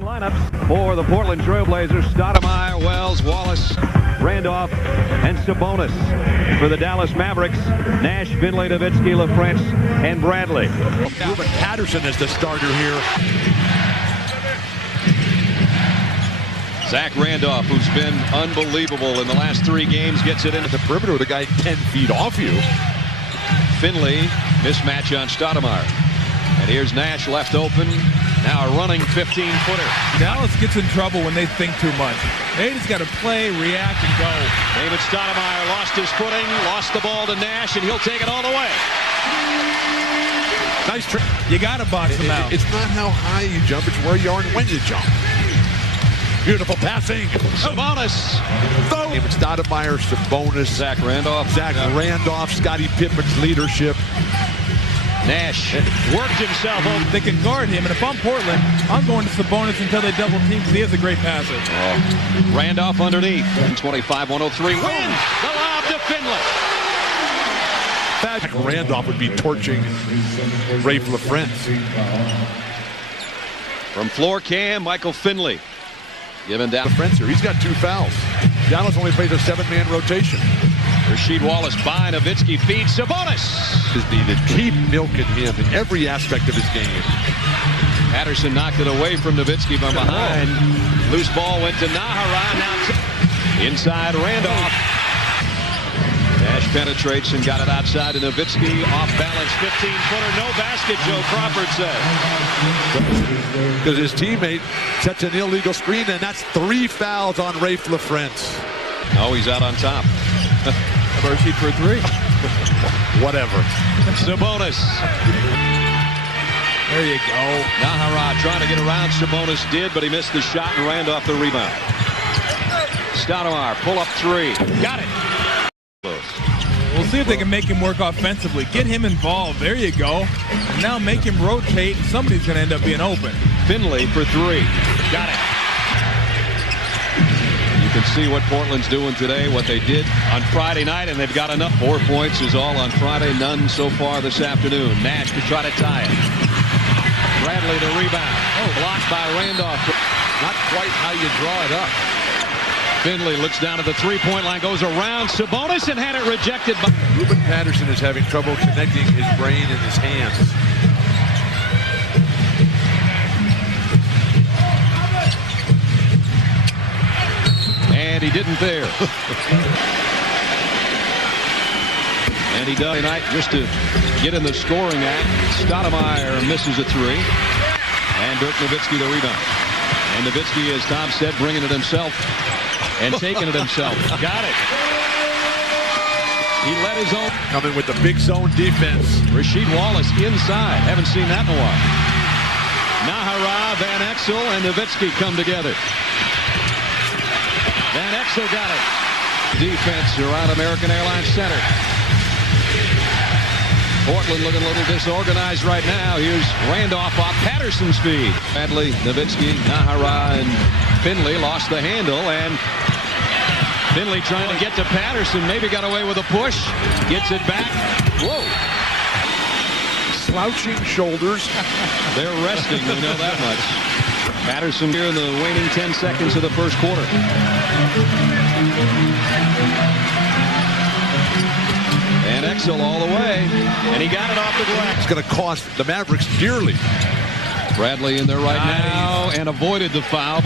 Lineups for the Portland Trailblazers: Stoudemire, Wells, Wallace, Randolph, and Sabonis. For the Dallas Mavericks: Nash, Finley, Nowitzki, LaFrance, and Bradley. Ruben Patterson is the starter here. Zach Randolph, who's been unbelievable in the last 3 games, gets it into The perimeter with a guy 10 feet off you. Finley. Mismatch on Stoudemire. And here's Nash left open. Now a running 15-footer. Dallas gets in trouble when they think too much. They just got to play, react, and go. David Stoudemire lost his footing, lost the ball to Nash, and he'll take it all the way. Nice trick. You got to box him out. It's not how high you jump, it's where you are and when you jump. Beautiful passing. Sabonis. David Stoudemire, Sabonis, Zach Randolph. Randolph, Scottie Pippen's leadership. Nash worked himself over. They can guard him, and if I'm Portland, I'm going to Sabonis until they double team because he is a great passer. Randolph underneath. 25-103. Win. The lob to Finley. Randolph would be torching Rafe LaFrance. From floor cam, Michael Finley. Given down. LaFrance here. He's got 2 fouls. Dallas only plays a 7-man rotation. Rasheed Wallace by Nowitzki, feeds Sabonis. Is needed. Keep milking him in every aspect of his game. Patterson knocked it away from Nowitzki from behind. Loose ball went to Nahara. Now inside Randolph. Nash penetrates and got it outside to Nowitzki. Off balance 15-footer. No basket, Joe Crawford says. Because his teammate sets an illegal screen, and that's 3 fouls on Rafe LaFrance. Oh, he's out on top. First shoot for 3. Whatever. Sabonis. There you go. Nahara trying to get around. Sabonis did, but he missed the shot, and Randolph the rebound. Stoudemire, pull up 3. Got it. We'll see if they can make him work offensively. Get him involved. There you go. And now make him rotate. Somebody's going to end up being open. Finley for 3. Got it. You can see what Portland's doing today, what they did on Friday night, and they've got enough. 4 points is all on Friday, none so far this afternoon. Nash to try to tie it. Bradley the rebound. Blocked by Randolph. Not quite how you draw it up. Finley looks down at the 3-point line, goes around Sabonis and had it rejected by Ruben Patterson is having trouble connecting his brain and his hands. And he didn't there. And he does tonight just to get in the scoring act. Stoudemire misses a 3. And Dirk Nowitzki the rebound. And Nowitzki, as Tom said, bringing it himself and taking it himself. Got it. He led his own. Coming with the big zone defense. Rasheed Wallace inside. Haven't seen that in a while. Nahara, Van Exel, and Nowitzki come together. Van Exel got it. Defense around American Airlines Center. Portland looking a little disorganized right now. Here's Randolph off Patterson's feed. Bradley, Nowitzki, Nahara, and Finley lost the handle, and Finley trying to get to Patterson. Maybe got away with a push. Gets it back. Whoa. Slouching shoulders. They're resting, we know that much. Patterson here in the waning 10 seconds of the first quarter. And Exel all the way, and he got it off the glass. It's going to cost the Mavericks dearly. Bradley in there right now and avoided the foul.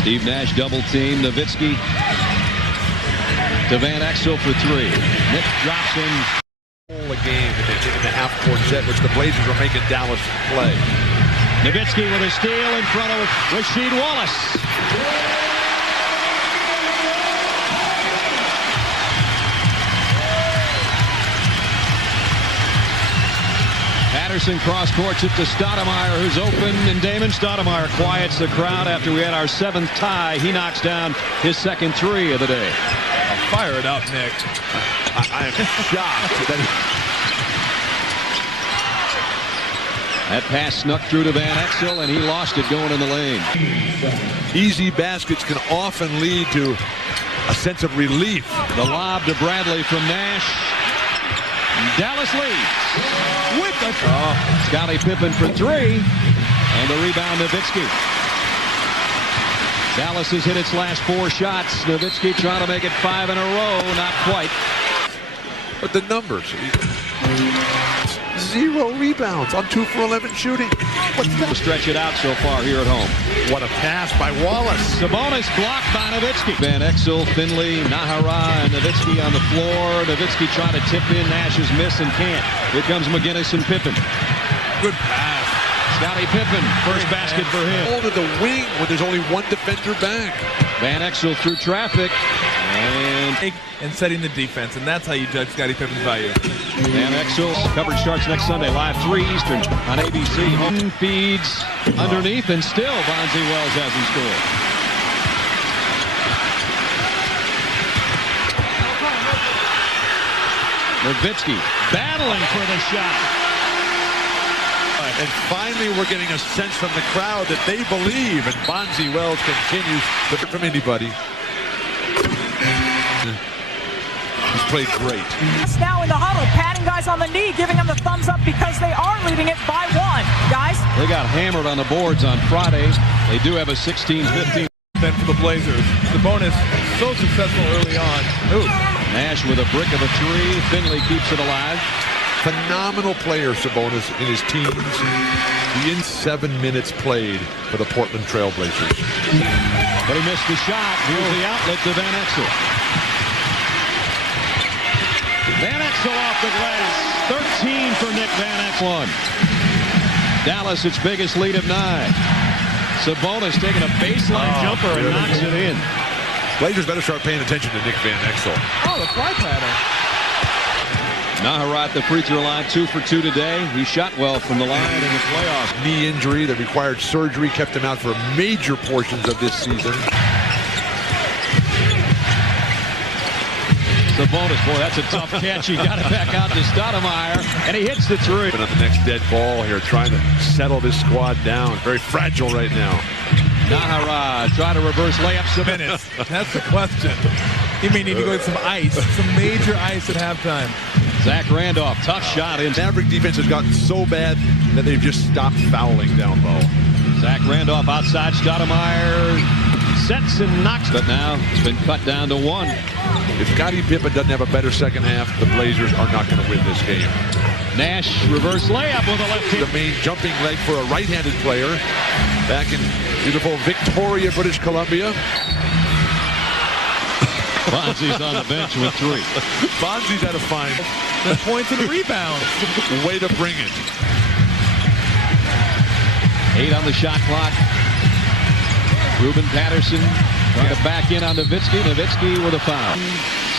Steve Nash double team. Nowitzki to Van Exel for 3. Nick drops in. A game in the half-court set, which the Blazers are making Dallas play. Nowitzki with a steal in front of Rasheed Wallace. Patterson cross-courts it to Stoudemire, who's open, and Damon Stoudemire quiets the crowd after we had our 7th tie. He knocks down his 2nd 3 of the day. Fire it up, Nick. I am shocked that That pass snuck through to Van Exel, and he lost it going in the lane. easy baskets can often lead to a sense of relief. The lob to Bradley from Nash. Dallas leads with the Scottie Pippen for 3, And the rebound, Nowitzki. Dallas has hit its last 4 shots. Nowitzki trying to make it 5 in a row. Not quite. But the numbers. 0 rebounds on 2 for 11 shooting. What's that? Stretch it out so far here at home. What a pass by Wallace. Sabonis blocked by Nowitzki. Van Exel, Finley, Nahara, and Nowitzki on the floor. Nowitzki trying to tip in. Nash's miss and can't. Here comes McGinnis and Pippen. Good pass. Scottie Pippen, first basket for him. Hold to the wing when there's only 1 defender back. Van Exel through traffic. And setting the defense, and that's how you judge Scottie Pippen's value. Van Exel, coverage starts next Sunday, live 3 Eastern on ABC. Home feeds underneath, and still Bonzi Wells hasn't scored. Nowitzki battling for the shot. And finally, we're getting a sense from the crowd that they believe, and Bonzi Wells continues to from anybody. He's played great. Now in the huddle, patting guys on the knee, giving them the thumbs up because they are leading it by 1. Guys, they got hammered on the boards on Friday. They do have a 16-15 for the Blazers. Sabonis so successful early on. Ooh. Nash with a brick of a 3. Finley keeps it alive. Phenomenal player, Sabonis, in his teens. He in 7 minutes played for the Portland Trail Blazers. But he missed the shot. Here's the outlet to Van Exel. Van Exel off the glass. 13 for Nick Van Exel. Dallas, its biggest lead of 9. Sabonis taking a baseline jumper and knocks it in. Blazers better start paying attention to Nick Van Exel. Oh, the fly pattern. Nahara at the free throw line, 2 for 2 today. He shot well from the line in the playoffs. Knee injury that required surgery kept him out for major portions of this season. Sabonis, boy, that's a tough catch. He got it back out to Stoudemire, and he hits the 3. But on the next dead ball here, trying to settle this squad down. Very fragile right now. Nahara try to reverse layup. Minutes. That's the question. He may need to go get some ice, some major ice at halftime. Zach Randolph, tough shot in. Maverick defense has gotten so bad that they've just stopped fouling down low. Zach Randolph outside Stoudemire sets and knocks, but now it's been cut down to 1. If Scottie Pippen doesn't have a better second half, the Blazers are not going to win this game. Nash reverse layup with a left hand. The main jumping leg for a right-handed player back in beautiful Victoria, British Columbia. Bonzi's on the bench with 3. Bonzi's had a fine. The points and rebounds. Way to bring it. 8 on the shot clock. Ruben Patterson trying to back in on Nowitzki. Nowitzki with a foul.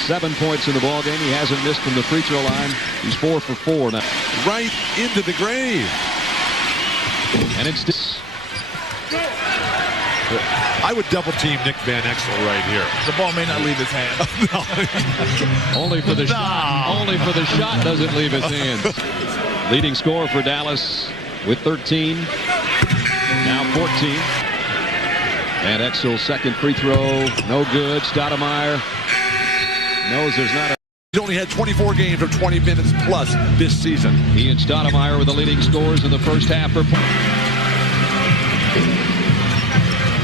7 points in the ballgame. He hasn't missed from the free throw line. He's 4 for 4 now. Right into the grave. And it's... I would double team Nick Van Exel right here. The ball may not leave his hands. Only for the shot. Only for the shot does it leave his hands. Leading scorer for Dallas with 13. Now 14. Van Exel's second free throw. No good. Stoudemire knows there's not a... He's only had 24 games of 20 minutes plus this season. He and Stoudemire were the leading scorers in the first half.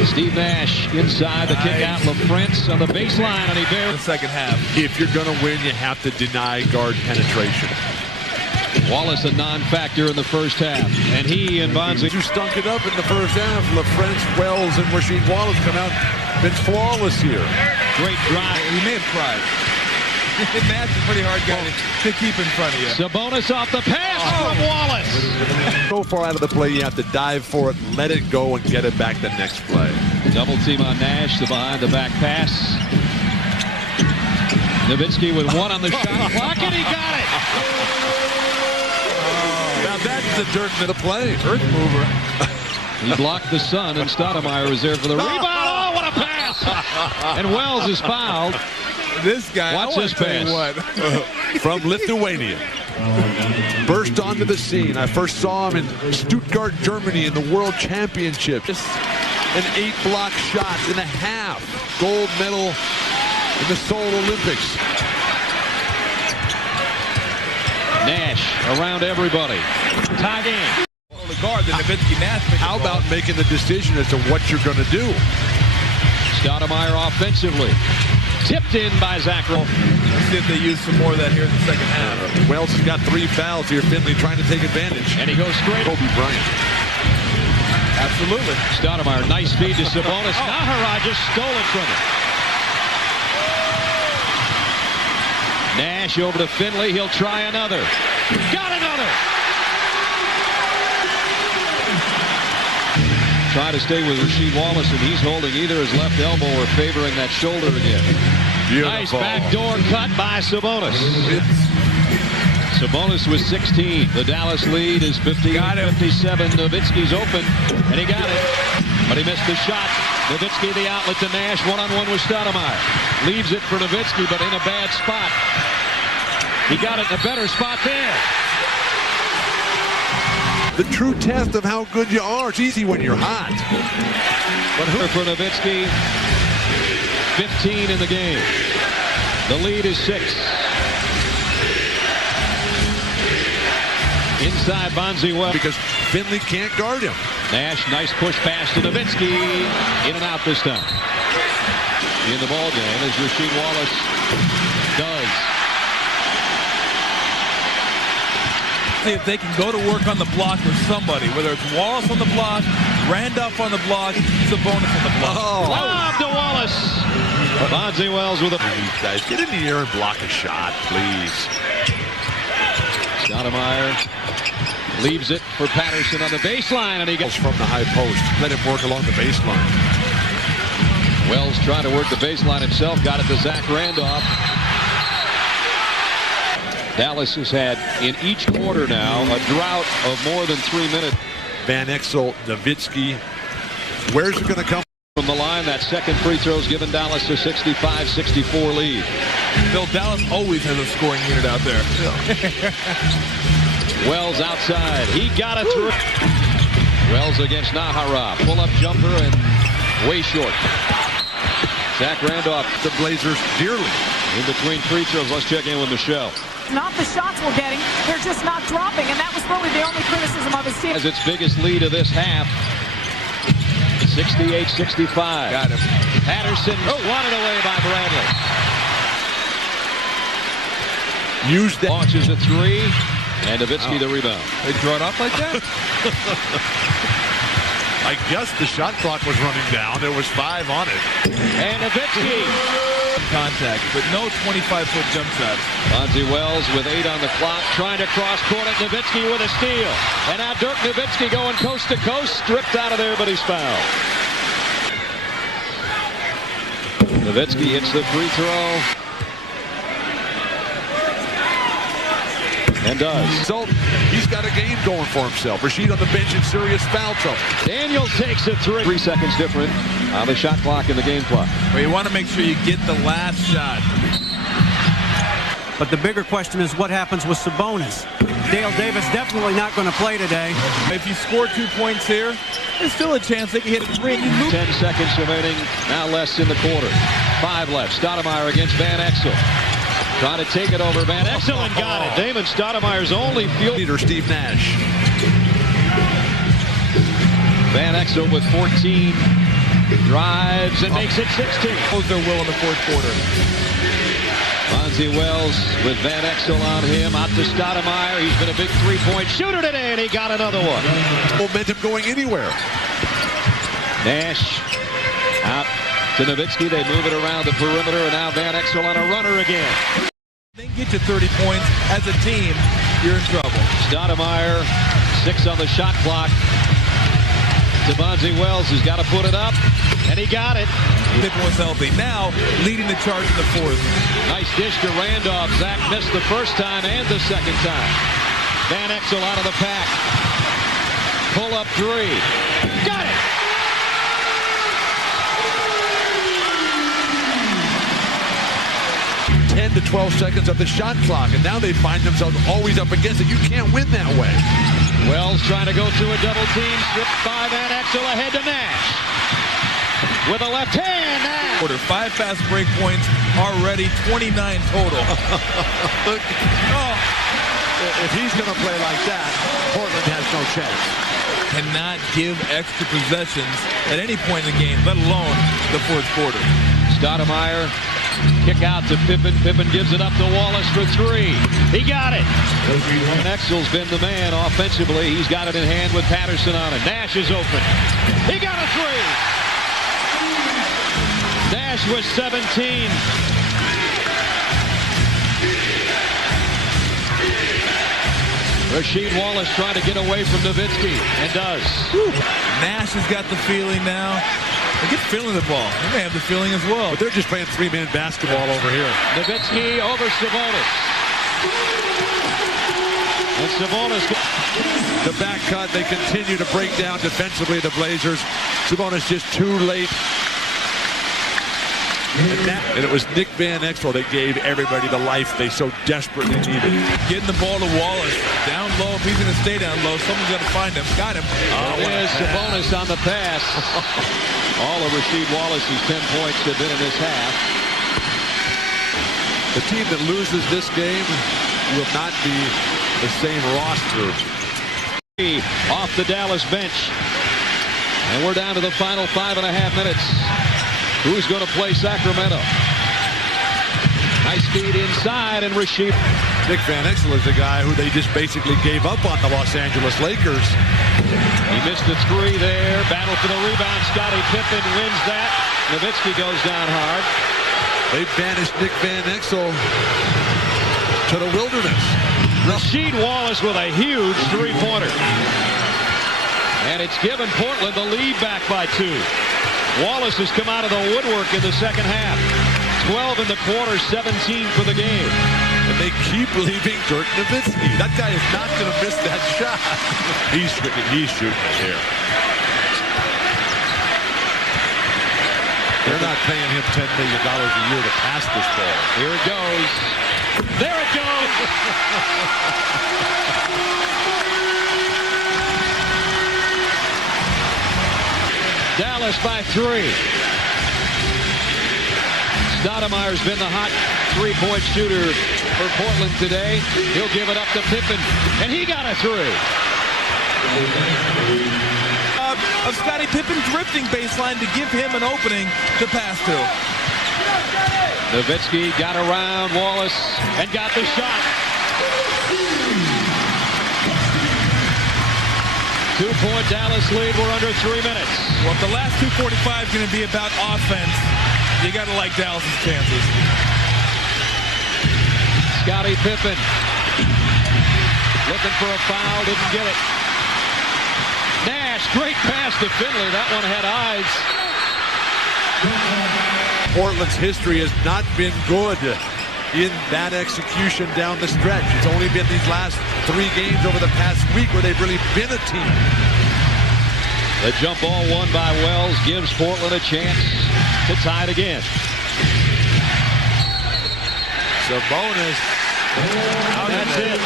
Steve Nash inside the kick out. LaFrance on the baseline, and he bears the second half. If you're going to win, you have to deny guard penetration. Wallace a non-factor in the first half, and he and Bonzi. You stunk it up in the first half. LaFrance, Wells, and Rasheed Wallace come out. Been flawless here. Great drive. He may have cried. Nash is a pretty hard guy to keep in front of you. Sabonis off the pass from Wallace. So far out of the play, you have to dive for it, let it go, and get it back the next play. Double team on Nash, the behind-the-back pass. Nowitzki with 1 on the shot clock, and he got it. Now that's the dirt to the play. Earth mover. He blocked the sun, and Stoudemire was there for the rebound. Oh, what a pass! And Wells is fouled. This guy, watch this pass. What? From Lithuania. Burst onto the scene. I first saw him in Stuttgart, Germany in the World Championship. Just an 8-block shot and a half. Gold medal in the Seoul Olympics. Nash around everybody. Tie game. guard, the Nowitzki-Nash pick and How roll. about making the decision as to what you're going to do? Stoudemire offensively. Tipped in by Zach. Let's see if they use some more of that here in the second half. Wells has got 3 fouls here. Finley trying to take advantage. And he goes straight. Kobe Bryant. Absolutely. Stoudemire, nice feed to Sabonis. Nahara just stole it from him. Nash over to Finley. He'll try another. Got another. Try to stay with Rasheed Wallace, and he's holding either his left elbow or favoring that shoulder again. Beautiful. Nice backdoor cut by Sabonis. Sabonis with 16. The Dallas lead is 58-57. Nowitzki's open, and he got it. But he missed the shot. Nowitzki the outlet to Nash. One-on-one with Stoudemire. Leaves it for Nowitzki, but in a bad spot. He got it in a better spot there. The true test of how good you are. It's easy when you're hot. But who for Nowitzki? 15 in the game. The lead is 6. Inside Bonzi Wells. Because Finley can't guard him. Nash, nice push pass to Nowitzki. In and out this time. In the ball game as Rasheed Wallace does. See if they can go to work on the block with somebody, whether it's Wallace on the block, Randolph on the block, Sabonis on the block. Lob to Wallace. Bonzi Wells with a... Guys, get in the air and block a shot, please. Stoudemire leaves it for Patterson on the baseline, and he gets From the high post. Let him work along the baseline. Wells trying to work the baseline himself. Got it to Zach Randolph. Dallas has had in each quarter now a drought of more than 3 minutes. Van Exel, Nowitzki. Where's it going to come From the line, that second free throw's given Dallas a 65-64 lead. Bill, Dallas always has a scoring unit out there. Wells outside. He got it through. Wells against Nahara. Pull-up jumper and way short. Zach Randolph. the Blazers dearly? In between free throws, let's check in with Michelle. Not the shots we're getting. They're just not dropping, and that was really the only criticism of his team. Has its biggest lead of this half. 68-65. Got him. Patterson wanted away by Bradley. Use that. Launches a 3, and Nowitzki the rebound. They draw it up like that? I guess the shot clock was running down. There was 5 on it. And Nowitzki. Contact, but no 25-foot jump shots. Bonzi Wells with 8 on the clock, trying to cross court at Nowitzki with a steal. And now Dirk Nowitzki going coast to coast, stripped out of there, but he's fouled. Nowitzki hits the free throw. And does. So he's got a game going for himself. Rasheed on the bench in serious foul trouble. Daniels takes a 3. 3 seconds different on the shot clock and the game clock. Well, you want to make sure you get the last shot. But the bigger question is what happens with Sabonis. Dale Davis definitely not going to play today. If you score 2 points here, there's still a chance they can hit a 3 and you lose. 10 seconds remaining, now less in the quarter. 5 left. Stoudemire against Van Exel. Trying to take it over Van Exel and got it. Damon Stoudemire's only field Leader Steve Nash. Van Exel with 14 drives and makes it 16. Close their will in the fourth quarter. Bonzi Wells with Van Exel on him. Out to Stoudemire. He's been a big three-point shooter today, and he got another one. Momentum going anywhere. Nash out to Nowitzki. They move it around the perimeter, and now Van Exel on a runner again. They get to 30 points as a team, you're in trouble. Stoudemire, 6 on the shot clock. To Bonzi Wells, who's got to put it up, and he got it. Pippen was healthy. Now leading the charge in the fourth. Nice dish to Randolph. Zach missed the first time and the second time. Van Exel out of the pack. Pull up 3. Got it! To 12 seconds of the shot clock, and now they find themselves always up against it. You can't win that way. Wells trying to go through a double team, stripped by Van Exel ahead to Nash. With a left hand, Nash. Quarter 5 fast break points, already 29 total. If he's going to play like that, Portland has no chance. cannot give extra possessions at any point in the game, let alone the fourth quarter. Stoudemire, kick out to Pippen. Pippen gives it up to Wallace for three. He got it. EXEL's been the man offensively. He's got it in hand with Patterson on it. Nash is open. He got a three. Nash with 17. Rasheed Wallace trying to get away from Nowitzki, and does. Nash has got the feeling now. They get feeling the ball. They may have the feeling as well. But they're just playing three-man basketball over here. Nowitzki over Sabonis. And Sabonis. The back cut, they continue to break down defensively, the Blazers. Sabonis just too late. And it was Nick Van Exel that gave everybody the life they so desperately needed. Getting the ball to Wallace. Down low. If he's going to stay down low, someone's got to find him. Got him. There's Sabonis on the pass. All of Rasheed Wallace's 10 points have been in this half. The team that loses this game will not be the same roster. Off the Dallas bench. And we're down to the final 5.5 minutes. Who's going to play Sacramento? Nice speed inside, and Rasheed. Nick Van Exel is a guy who they just basically gave up on the Los Angeles Lakers. He missed a three there. Battle for the rebound. Scottie Pippen wins that. Nowitzki goes down hard. They banished Nick Van Exel to the wilderness. Rasheed Wallace with a huge three-pointer. And it's given Portland the lead back by 2. Wallace has come out of the woodwork in the second half. 12 in the quarter, 17 for the game. And they keep leaving Dirk Nowitzki. That guy is not going to miss that shot. He's shooting it here. They're not paying him $10 million a year to pass this ball. Here it goes. There it goes. Dallas by 3. Stoudemire's been the hot three-point shooter for Portland today. He'll give it up to Pippen, and he got a three. Of Scottie Pippen drifting baseline to give him an opening to pass to. Nowitzki got around Wallace and got the shot. 2-point Dallas lead. We're under 3 minutes. Well, if the last 2:45 is going to be about offense, you got to like Dallas's chances. Scottie Pippen looking for a foul, didn't get it. Nash, great pass to Finley. That one had eyes. Portland's history has not been good in that execution down the stretch. It's only been these last 3 games over the past week where they've really been a team. The jump ball won by Wells gives Portland a chance to tie it again. Sabonis. That's it.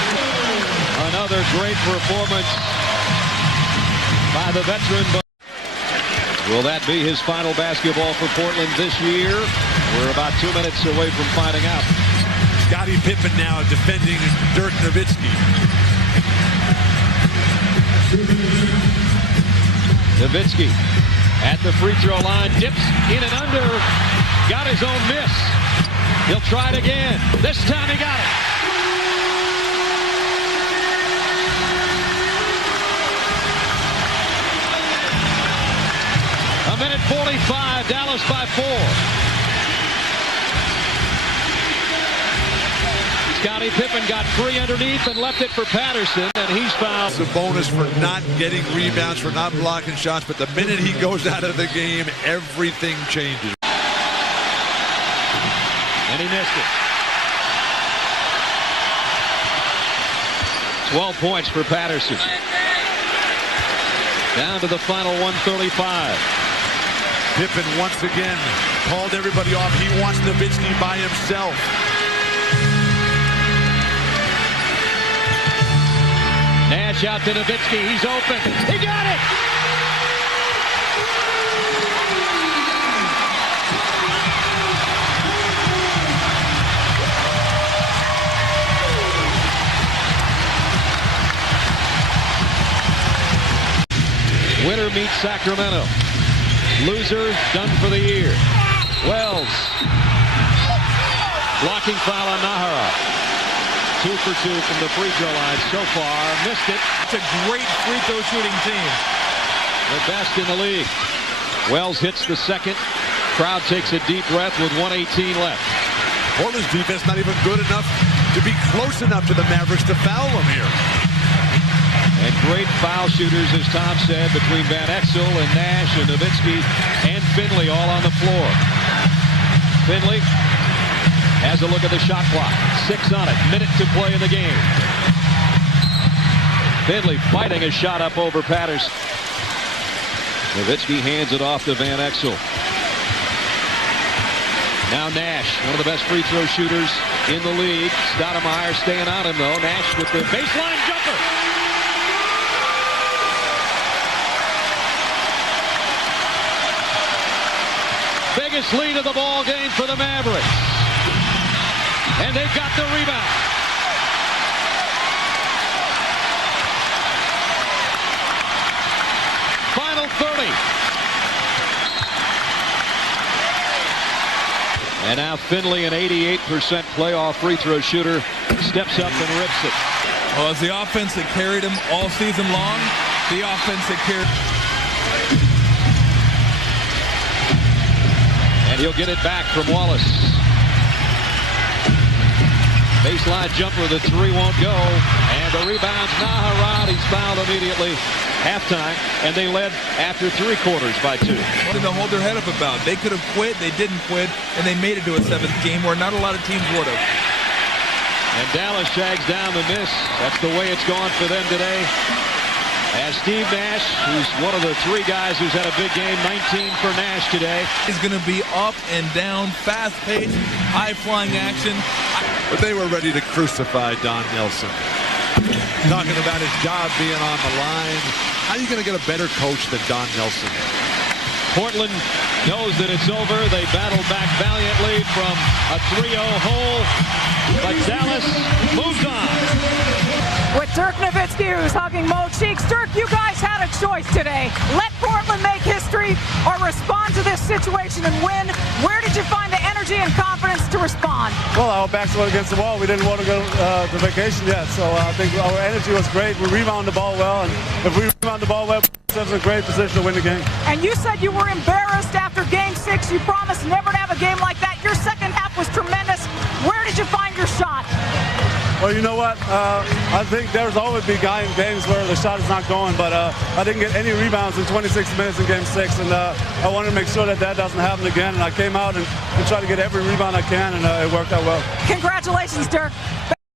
Another great performance by the veteran. Will that be his final basketball for Portland this year? We're about 2 minutes away from finding out. Scottie Pippen now defending Dirk Nowitzki. Nowitzki at the free throw line, dips in and under, got his own miss. He'll try it again. This time he got it. A minute 45, Dallas by 4. Scottie Pippen got free underneath and left it for Patterson, and he's fouled. Sabonis for not getting rebounds, for not blocking shots, but the minute he goes out of the game, everything changes. And he missed it. 12 points for Patterson. Down to the final 135. Pippen once again called everybody off. He wants Nowitzki by himself. Nash out to Nowitzki. He's open. He got it! meet Sacramento. Loser done for the year. Wells. Blocking foul on Nahara. 2 for 2 from the free throw line so far. Missed it. It's a great free throw shooting team. The best in the league. Wells hits the second. Crowd takes a deep breath with 1:18 left. Portland's defense not even good enough to be close enough to the Mavericks to foul them here. And great foul shooters, as Tom said, between Van Exel and Nash and Nowitzki and Finley all on the floor. Finley has a look at the shot clock. 6 on it. Minute to play in the game. Finley fighting a shot up over Patterson. Nowitzki hands it off to Van Exel. Now Nash, one of the best free throw shooters in the league. Stoudemire staying on him, though. Nash with the baseline jumper. Biggest lead of the ball game for the Mavericks. And they've got the rebound. Final 30. And now Finley, an 88% playoff free throw shooter, steps up and rips it. Well, it's the offense that carried him all season long. The offense that carried. And he'll get it back from Wallace. Baseline jumper, the 3 won't go. And the rebound's Nahara. He's fouled immediately. Halftime, and they led after 3 quarters by 2. What did they hold their head up about? They could have quit, they didn't quit, and they made it to a 7th game where not a lot of teams would have. And Dallas shags down the miss. That's the way it's gone for them today. As Steve Nash, who's one of the 3 guys who's had a big game, 19 for Nash today. He's going to be up and down, fast-paced, high-flying action. But they were ready to crucify Don Nelson. Talking about his job being on the line. How are you going to get a better coach than Don Nelson? Portland knows that it's over. They battled back valiantly from a 3-0 hole. But Dallas moves on. With Dirk Nowitzki, who's hugging Mo Cheeks. Dirk, you guys had a choice today. Let Portland make history or respond to this situation and win. Where did you find the energy and confidence to respond? Well, our backs were against the wall. We didn't want to go to vacation yet, so I think our energy was great. We rebounded the ball well, and if we rebound the ball well, we're in a great position to win the game. And you said you were embarrassed after Game 6. You promised never to have a game like that. Your second half was tremendous. Where did you find your shot? Well, you know what? I think there's always be games where the shot is not going, but I didn't get any rebounds in 26 minutes in Game 6, and I wanted to make sure that doesn't happen again, and I came out and tried to get every rebound I can, and it worked out well. Congratulations, Dirk.